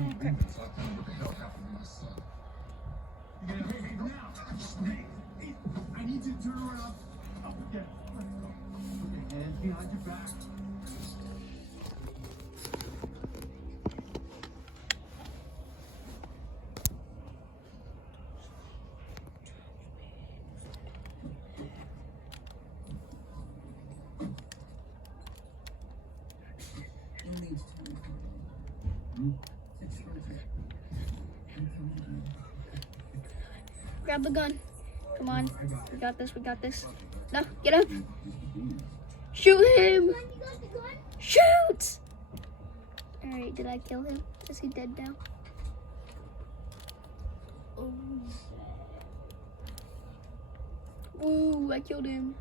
Okay. I need you to turn around. Oh, yeah. Put your hands behind your back. Grab the gun. Come on. We got this. We got this. No, get up. Shoot him. Shoot. All right, did I kill him? Is he dead now? Oh. Ooh, I killed him.